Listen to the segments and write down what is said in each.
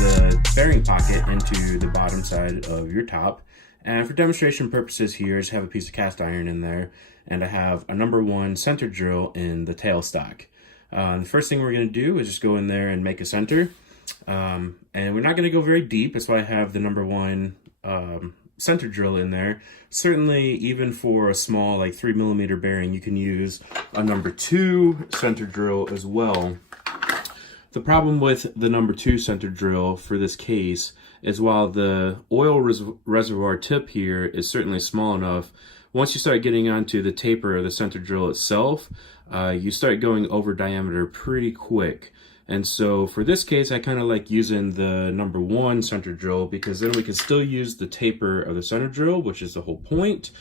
the bearing pocket into the bottom side of your top. And for demonstration purposes here, I just have a piece of cast iron in there, and I have a number 1 center drill in the tailstock. The first thing we're going to do is just go in there and make a center. And we're not going to go very deep. That's why I have the number 1 center drill in there. Certainly, even for a small, like 3mm bearing, you can use a number 2 center drill as well. The problem with the number 2 center drill for this case is while the oil reservoir tip here is certainly small enough, once you start getting onto the taper of the center drill itself, you start going over diameter pretty quick. And so for this case, I kind of like using the number 1 center drill because then we can still use the taper of the center drill, which is the whole point,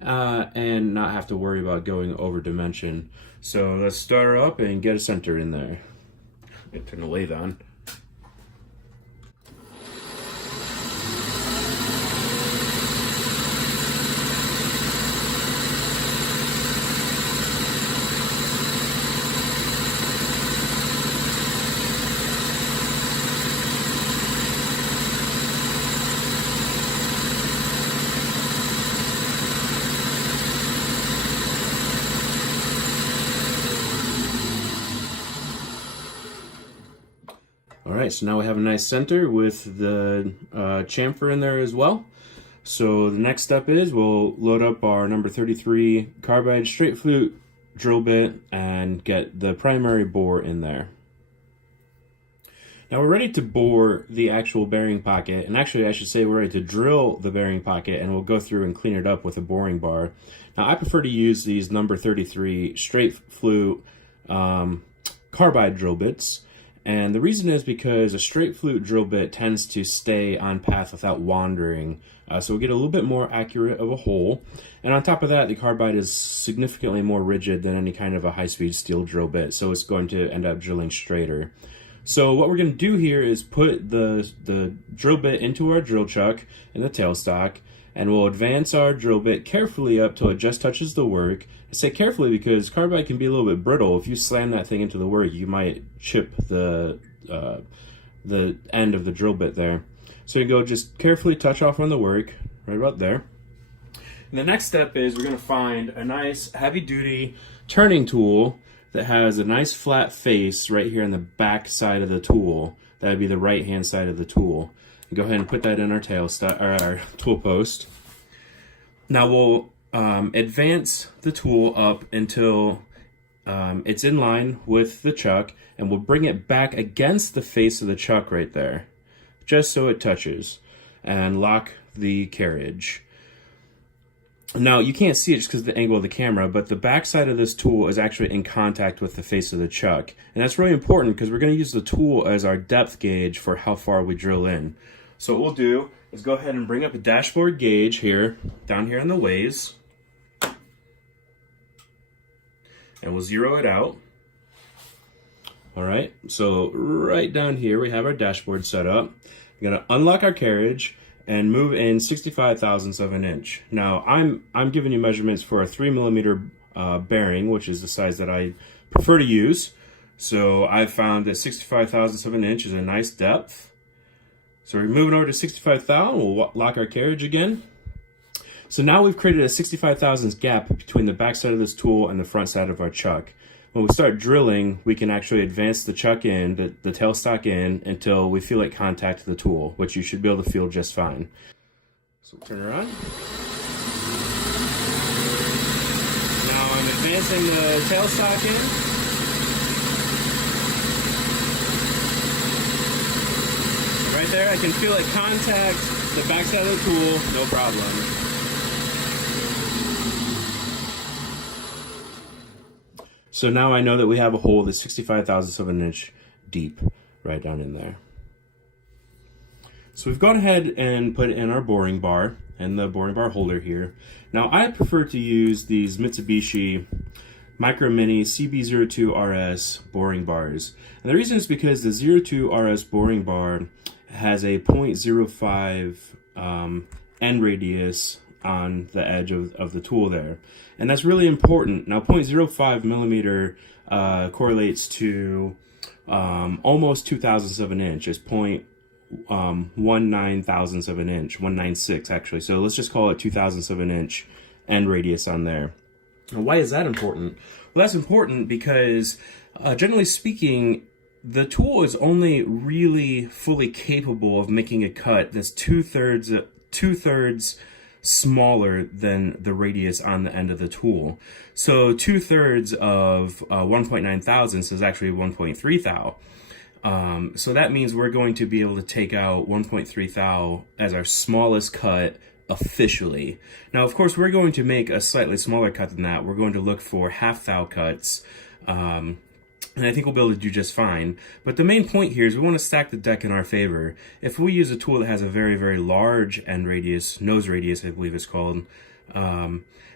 and not have to worry about going over dimension. So let's start her up and get a center in there. Let me turn the lathe on. Alright, so now we have a nice center with the chamfer in there as well. So the next step is we'll load up our number 33 carbide straight flute drill bit and get the primary bore in there. Now we're ready to bore the actual bearing pocket, and actually I should say we're ready to drill the bearing pocket, and we'll go through and clean it up with a boring bar. Now I prefer to use these number 33 straight flute carbide drill bits. And the reason is because a straight flute drill bit tends to stay on path without wandering. So we get a little bit more accurate of a hole. And on top of that, the carbide is significantly more rigid than any kind of a high-speed steel drill bit. So it's going to end up drilling straighter. So what we're going to do here is put the drill bit into our drill chuck in the tailstock. And we'll advance our drill bit carefully up till it just touches the work. I say carefully because carbide can be a little bit brittle. If you slam that thing into the work, you might chip the end of the drill bit there. So you go just carefully touch off on the work, right about there. And the next step is we're going to find a nice heavy-duty turning tool that has a nice flat face right here on the back side of the tool. That would be the right-hand side of the tool. Go ahead and put that in our our tool post. Now we'll advance the tool up until it's in line with the chuck, and we'll bring it back against the face of the chuck right there, just so it touches, and lock the carriage. Now you can't see it just because of the angle of the camera, but the back side of this tool is actually in contact with the face of the chuck, and that's really important because we're going to use the tool as our depth gauge for how far we drill in. So what we'll do is go ahead and bring up a dashboard gauge here, down here on the ways, and we'll zero it out. All right, so right down here we have our dashboard set up. We're gonna unlock our carriage and move in 65 thousandths of an inch. Now I'm giving you measurements for a 3mm bearing, which is the size that I prefer to use. So I've found that 65 thousandths of an inch is a nice depth. So we're moving over to 65 thousandths, we'll lock our carriage again. So now we've created a 65 thousandths gap between the back side of this tool and the front side of our chuck. When we start drilling, we can actually advance the chuck in, the tailstock in, until we feel it contact the tool, which you should be able to feel just fine. So we'll turn her on. Now I'm advancing the tailstock in. Right there, I can feel it contact the backside of the tool, no problem. So now I know that we have a hole that's 65 thousandths of an inch deep right down in there. So we've gone ahead and put in our boring bar and the boring bar holder here. Now I prefer to use these Mitsubishi Micro Mini CB02RS boring bars. And the reason is because the 02RS boring bar has a 0.05 end radius on the edge of the tool there. And that's really important. Now 0.05 millimeter correlates to almost 2 thousandths of an inch. It's 1/9 thousandths of an inch, 1/96 actually. So let's just call it 2/1000ths of an inch end radius on there. And why is that important? Well, that's important because generally speaking, the tool is only really fully capable of making a cut that's two-thirds smaller than the radius on the end of the tool. So 2/3 of 1.9 thousandths is actually 1.3 thou. So that means we're going to be able to take out 1.3 thou as our smallest cut officially. Now, of course, we're going to make a slightly smaller cut than that. We're going to look for 1/2 thou cuts. And I think we'll be able to do just fine. But the main point here is we want to stack the deck in our favor. If we use a tool that has a very, very large end radius, nose radius, I believe it's called,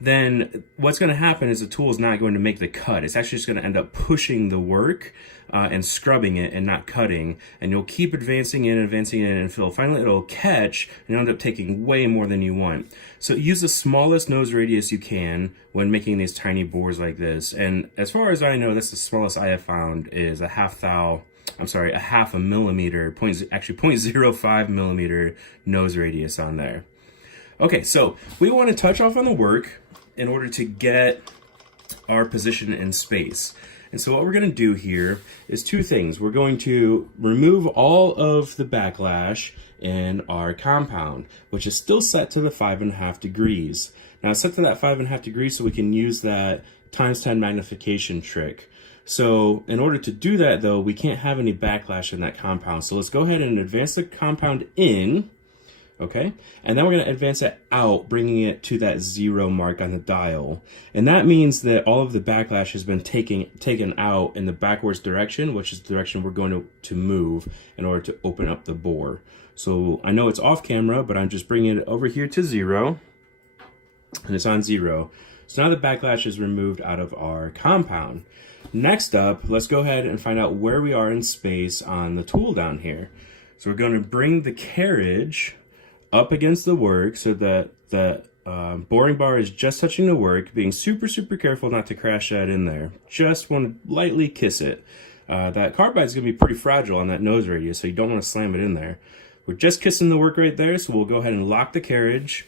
then what's going to happen is the tool is not going to make the cut. It's actually just going to end up pushing the work and scrubbing it and not cutting. And you'll keep advancing in until finally it'll catch and you'll end up taking way more than you want. So use the smallest nose radius you can when making these tiny bores like this. And as far as I know, that's the smallest I have found is a 1/2 a millimeter, actually 0.05 millimeter nose radius on there. Okay, so we want to touch off on the work in order to get our position in space. And so what we're going to do here is two things. We're going to remove all of the backlash in our compound, which is still set to the 5.5 degrees. Now it's set to that 5.5 degrees so we can use that ×10 magnification trick. So in order to do that though, we can't have any backlash in that compound. So let's go ahead and advance the compound in. Okay, and then we're going to advance it out, bringing it to that 0 mark on the dial. And that means that all of the backlash has been taken out in the backwards direction, which is the direction we're going to move in order to open up the bore. So I know it's off camera, but I'm just bringing it over here to 0, and it's on 0. So now the backlash is removed out of our compound. Next up, let's go ahead and find out where we are in space on the tool down here. So we're going to bring the carriage up against the work so that the boring bar is just touching the work, being super, super careful not to crash that in there. Just want to lightly kiss it. That carbide is going to be pretty fragile on that nose radius, so you don't want to slam it in there. We're just kissing the work right there, so we'll go ahead and lock the carriage.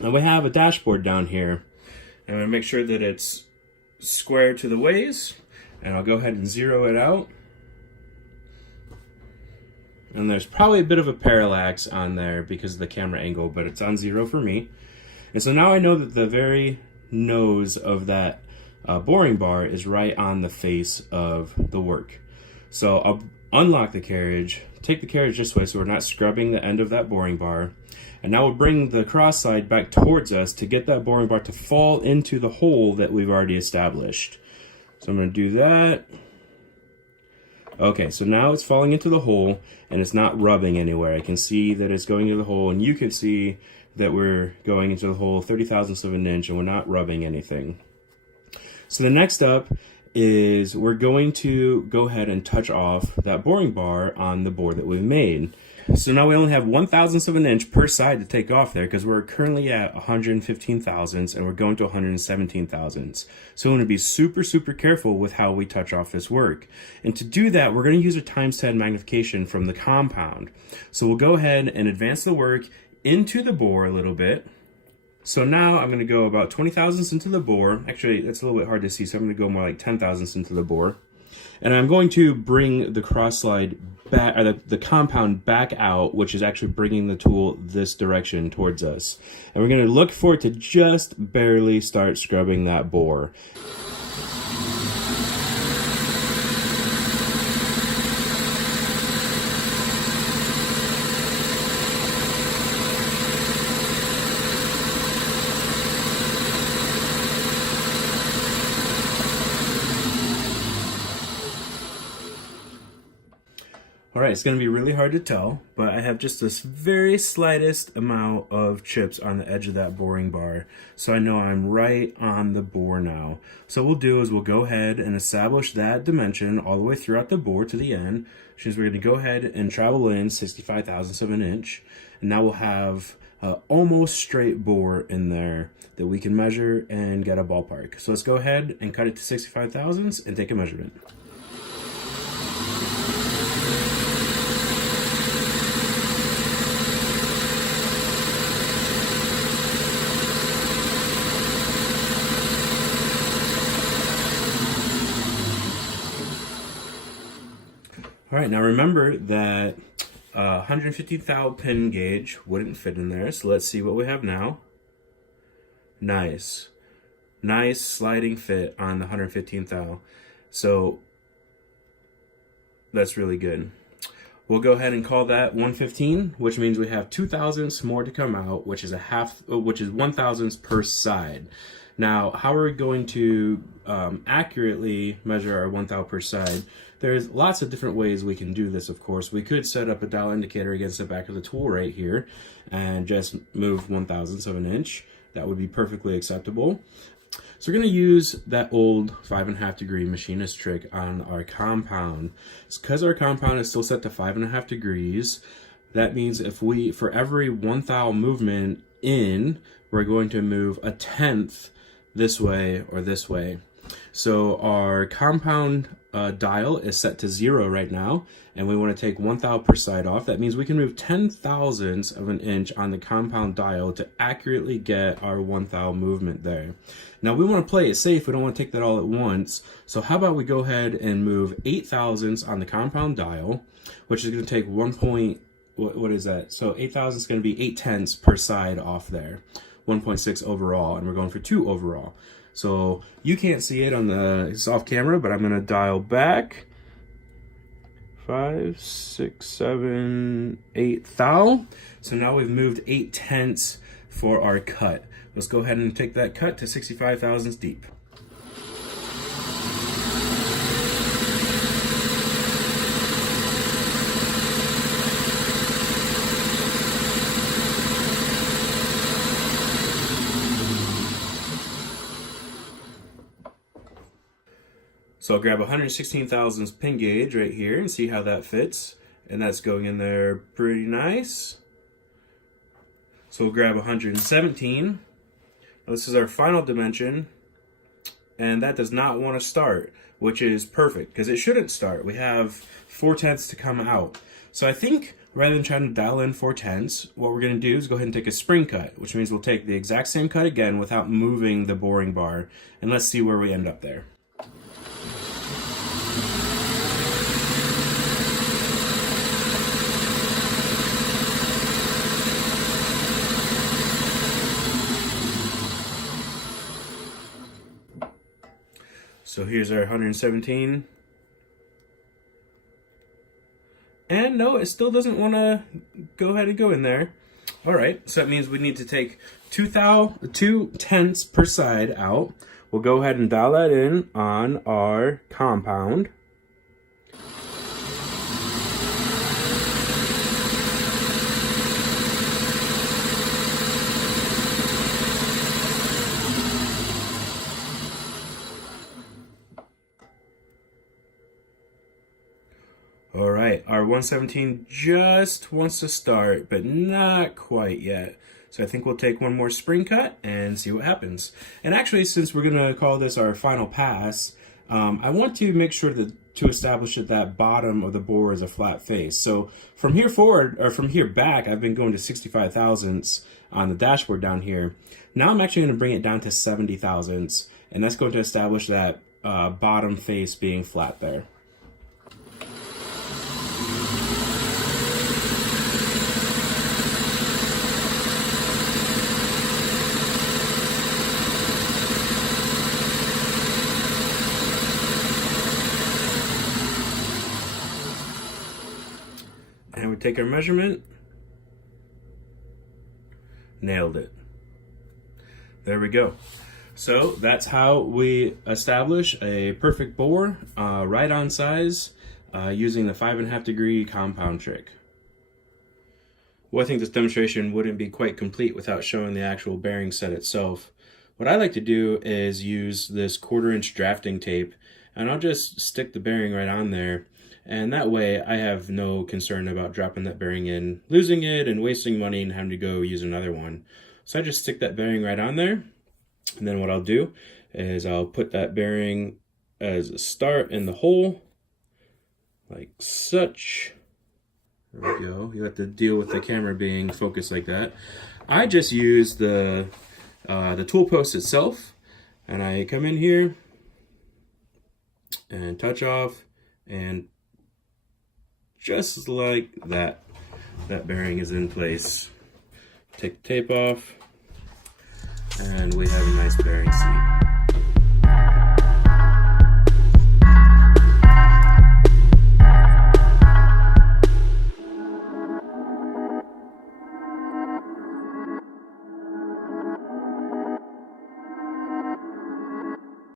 And we have a dashboard down here. I'm going to make sure that it's square to the ways, and I'll go ahead and zero it out. And there's probably a bit of a parallax on there because of the camera angle, but it's on 0 for me. And so now I know that the very nose of that boring bar is right on the face of the work. So I'll unlock the carriage, take the carriage this way so we're not scrubbing the end of that boring bar. And now we'll bring the cross side back towards us to get that boring bar to fall into the hole that we've already established. So I'm going to do that. Okay, so now it's falling into the hole and it's not rubbing anywhere. I can see that it's going into the hole, and you can see that we're going into the hole 30/1000ths of an inch and we're not rubbing anything. So the next up is we're going to go ahead and touch off that boring bar on the bore that we've made. So now we only have 1/1000th of an inch per side to take off there because we're currently at 115 thousandths and we're going to 117 thousandths. So we want to be super, super careful with how we touch off this work. And to do that, we're going to use a ×10 magnification from the compound. So we'll go ahead and advance the work into the bore a little bit. So now I'm going to go about 20 thousandths into the bore. Actually, that's a little bit hard to see, so I'm going to go more like 10 thousandths into the bore. And I'm going to bring the cross slide back, or the compound back out, which is actually bringing the tool this direction towards us. And we're going to look for it to just barely start scrubbing that bore. Alright, it's going to be really hard to tell, but I have just this very slightest amount of chips on the edge of that boring bar, so I know I'm right on the bore now. So what we'll do is we'll go ahead and establish that dimension all the way throughout the bore to the end, which means we're going to go ahead and travel in 65 thousandths of an inch, and now we'll have an almost straight bore in there that we can measure and get a ballpark. So let's go ahead and cut it to 65 thousandths and take a measurement. All right, now remember that 150 thou pin gauge wouldn't fit in there, so let's see what we have now. Nice sliding fit on the 115 thou. So that's really good. We'll go ahead and call that 115, which means we have 2 thousandths more to come out, which is 1 thousandths per side. Now, how are we going to accurately measure our 1 thou per side? There's lots of different ways we can do this, of course. We could set up a dial indicator against the back of the tool right here and just move 1 thousandths of an inch. That would be perfectly acceptable. So we're going to use that old 5.5 degree machinist trick on our compound. It's because our compound is still set to 5.5 degrees. That means if we, for every 1 thou movement in, we're going to move 1/10 this way or this way. So our compound dial is set to 0 right now, and we want to take 1 thou per side off. That means we can move 10 thousandths of an inch on the compound dial to accurately get our 1 thou movement there. Now we want to play it safe. We don't want to take that all at once. So how about we go ahead and move 8 thousandths on the compound dial, which is going to take what is that? So 8 thousandths is going to be 8/10 per side off there. 1.6 overall, and we're going for 2 overall. So you can't see it it's off camera, but I'm going to dial back 5, 6, 7, 8 thou. So now we've moved 8/10 for our cut. Let's go ahead and take that cut to 65 thousandths deep. So I'll grab 116 thousandths pin gauge right here and see how that fits. And that's going in there pretty nice. So we'll grab 117. Now this is our final dimension. And that does not want to start, which is perfect because it shouldn't start. We have 4/10 to come out. So I think rather than trying to dial in 4/10, what we're going to do is go ahead and take a spring cut, which means we'll take the exact same cut again without moving the boring bar. And let's see where we end up there. So here's our 117. And no, it still doesn't want to go ahead and go in there. All right, so that means we need to take 2/10 per side out. We'll go ahead and dial that in on our compound. All right, our 117 just wants to start, but not quite yet. So I think we'll take one more spring cut and see what happens. And actually, since we're gonna call this our final pass, I want to make sure to establish that bottom of the bore is a flat face. So from here forward, or from here back, I've been going to 65 thousandths on the dashboard down here. Now I'm actually gonna bring it down to 70 thousandths, and that's going to establish that bottom face being flat there. And we take our measurement. Nailed it. There we go. So that's how we establish a perfect bore, right on size, using the 5.5 degree compound trick. Well, I think this demonstration wouldn't be quite complete without showing the actual bearing set itself. What I like to do is use this 1/4 inch drafting tape, and I'll just stick the bearing right on there. And that way I have no concern about dropping that bearing in, losing it, and wasting money and having to go use another one. So I just stick that bearing right on there. And then what I'll do is I'll put that bearing as a start in the hole, like such. There we go. You have to deal with the camera being focused like that. I just use the tool post itself, and I come in here and touch off and just like that. That bearing is in place. Take the tape off, and we have a nice bearing seat.